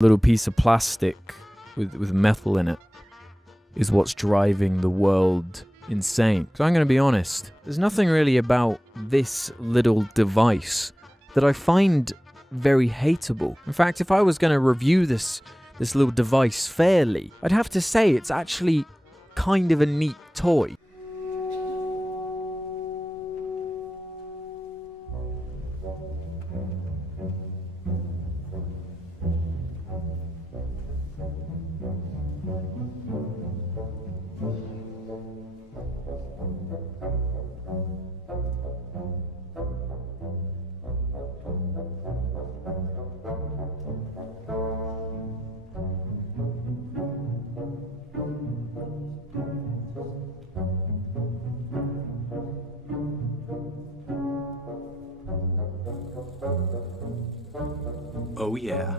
Little piece of plastic with metal in it is what's driving the world insane. So I'm going to be honest, there's nothing really about this little device that I find very hateable. In fact, if I was going to review this little device fairly, I'd have to say it's actually kind of a neat toy. Oh yeah.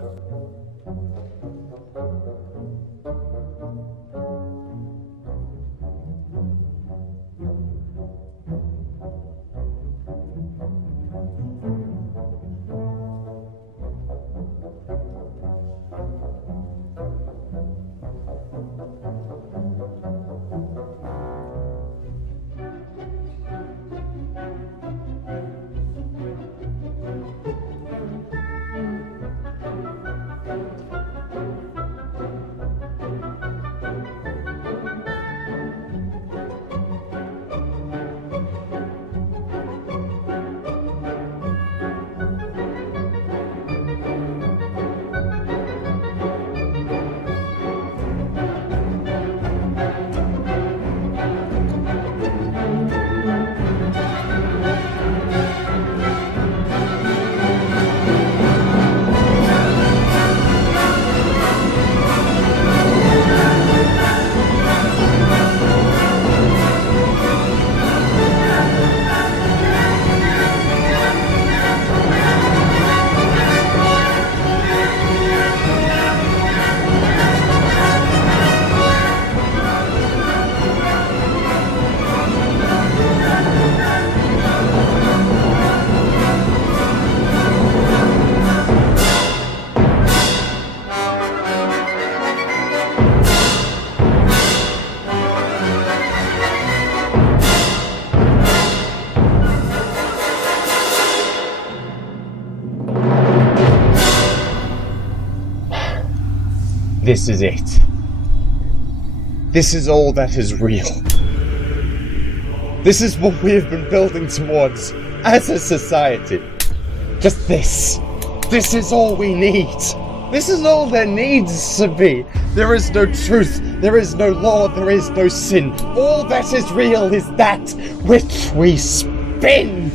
This is it. This is all that is real. This is what we have been building towards as a society. Just this. This is all we need. This is all there needs to be. There is no truth. There is no law. There is no sin. All that is real is that which we spin.